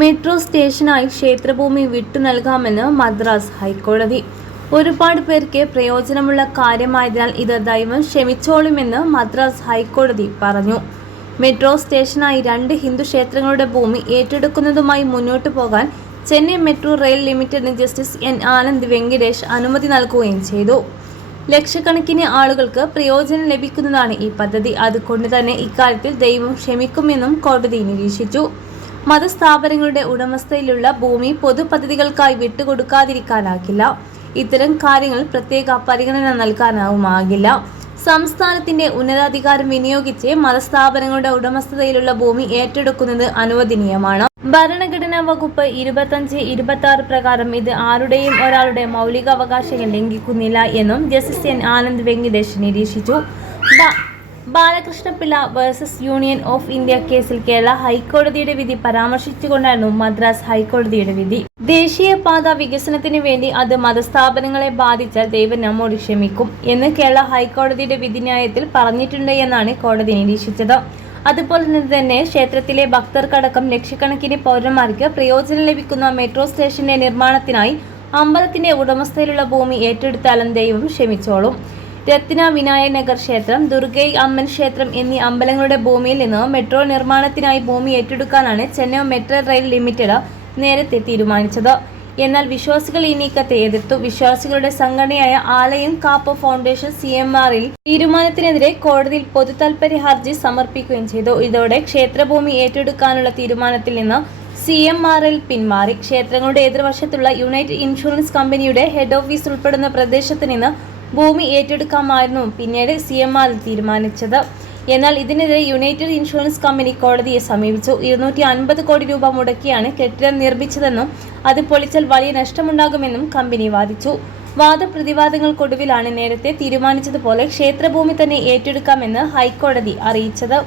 Metro സ്റ്റേഷനായി ക്ഷേത്രഭൂമി വിട്ടു നൽകാമെന്ന് മദ്രാസ് ഹൈക്കോടതി. ഒരുപാട് പേർക്ക് പ്രയോജനമുള്ള കാര്യമായതിനാൽ ഇത് ദൈവം ക്ഷമിച്ചോളുമെന്ന് മദ്രാസ് ഹൈക്കോടതി പറഞ്ഞു. മെട്രോ സ്റ്റേഷനായി 2 ഹിന്ദു ക്ഷേത്രങ്ങളുടെ ഭൂമി ഏറ്റെടുക്കുന്നതുമായി മുന്നോട്ടു പോകാൻ ചെന്നൈ മെട്രോ റെയിൽ ലിമിറ്റഡിന് ജസ്റ്റിസ് എൻ ആനന്ദ് വെങ്കിടേഷ് അനുമതി നൽകുകയും ചെയ്തു. ലക്ഷക്കണക്കിന് ആളുകൾക്ക് പ്രയോജനം ലഭിക്കുന്നതാണ് ഈ പദ്ധതി. അതുകൊണ്ട് തന്നെ ഇക്കാര്യത്തിൽ ദൈവം ക്ഷമിക്കുമെന്നും കോടതി നിരീക്ഷിച്ചു. മതസ്ഥാപനങ്ങളുടെ ഉടമസ്ഥയിലുള്ള ഭൂമി പൊതുപദ്ധതികൾക്കായി വിട്ടുകൊടുക്കാതിരിക്കാനാകില്ല. ഇത്തരം കാര്യങ്ങൾ പ്രത്യേക പരിഗണന നൽകാനാവുമാകില്ല. സംസ്ഥാനത്തിന്റെ ഉന്നതാധികാരം വിനിയോഗിച്ച് മതസ്ഥാപനങ്ങളുടെ ഉടമസ്ഥതയിലുള്ള ഭൂമി ഏറ്റെടുക്കുന്നത് അനുവദനീയമാണ്. ഭരണഘടനാ വകുപ്പ് 25-26 പ്രകാരം ഇത് ആരുടെയും ഒരാളുടെ മൗലികാവകാശങ്ങൾ ലംഘിക്കുന്നില്ല എന്നും ജസ്റ്റിസ് എൻ ആനന്ദ് വെങ്കിടേഷ് നിരീക്ഷിച്ചു. Balakrishna Pillai versus union of India കേസിൽ കേരള ഹൈക്കോടതിയുടെ വിധി പരാമർശിച്ചുകൊണ്ടായിരുന്നു മദ്രാസ് ഹൈക്കോടതിയുടെ വിധി. ദേശീയപാത വികസനത്തിന് വേണ്ടി അത് മതസ്ഥാപനങ്ങളെ ബാധിച്ചാൽ ദൈവം നമ്മോട് ക്ഷമിക്കും എന്ന് കേരള ഹൈക്കോടതിയുടെ വിധിന്യായത്തിൽ പറഞ്ഞിട്ടുണ്ട് എന്നാണ് കോടതി നിരീക്ഷിച്ചത്. അതുപോലെ തന്നെ ക്ഷേത്രത്തിലെ ഭക്തർക്കടക്കം ലക്ഷക്കണക്കിന് പൗരന്മാർക്ക് പ്രയോജനം ലഭിക്കുന്ന മെട്രോ സ്റ്റേഷന്റെ നിർമ്മാണത്തിനായി അമ്പലത്തിന്റെ ഉടമസ്ഥയിലുള്ള ഭൂമി ഏറ്റെടുത്താലും ദൈവം ക്ഷമിച്ചോളും. രത്ന വിനായക നഗർ ക്ഷേത്രം, ദുർഗൈ അമ്മൻ ക്ഷേത്രം എന്നീ അമ്പലങ്ങളുടെ ഭൂമിയിൽ നിന്ന് മെട്രോ നിർമ്മാണത്തിനായി ഭൂമി ഏറ്റെടുക്കാനാണ് ചെന്നൈ മെട്രോ റെയിൽ ലിമിറ്റഡ് നേരത്തെ തീരുമാനിച്ചത്. എന്നാൽ വിശ്വാസികൾ ഈ നീക്കത്തെ എതിർത്തു. വിശ്വാസികളുടെ സംഘടനയായ ആലയം കാപ്പ് ഫൗണ്ടേഷൻ CMRൽ തീരുമാനത്തിനെതിരെ കോടതിയിൽ പൊതുതാൽപര്യ ഹർജി സമർപ്പിക്കുകയും ചെയ്തു. ഇതോടെ ക്ഷേത്രഭൂമി ഏറ്റെടുക്കാനുള്ള തീരുമാനത്തിൽ നിന്ന് CMRൽ പിന്മാറി. ക്ഷേത്രങ്ങളുടെ എതിർവശത്തുള്ള യുണൈറ്റഡ് ഇൻഷുറൻസ് കമ്പനിയുടെ ഹെഡ് ഓഫീസ് ഉൾപ്പെടുന്ന പ്രദേശത്ത് നിന്ന് ഭൂമി ഏറ്റെടുക്കാമായിരുന്നു പിന്നീട് CMRൽ തീരുമാനിച്ചത്. എന്നാൽ ഇതിനെതിരെ യുണൈറ്റഡ് ഇൻഷുറൻസ് കമ്പനി കോടതിയെ സമീപിച്ചു. 250 കോടി രൂപ മുടക്കിയാണ് കെട്ടിടം നിർമ്മിച്ചതെന്നും അത് പൊളിച്ചാൽ വലിയ നഷ്ടമുണ്ടാകുമെന്നും കമ്പനി വാദിച്ചു. വാദപ്രതിവാദങ്ങൾക്കൊടുവിലാണ് നേരത്തെ തീരുമാനിച്ചതുപോലെ ക്ഷേത്രഭൂമി തന്നെ ഏറ്റെടുക്കാമെന്ന് ഹൈക്കോടതി അറിയിച്ചത്.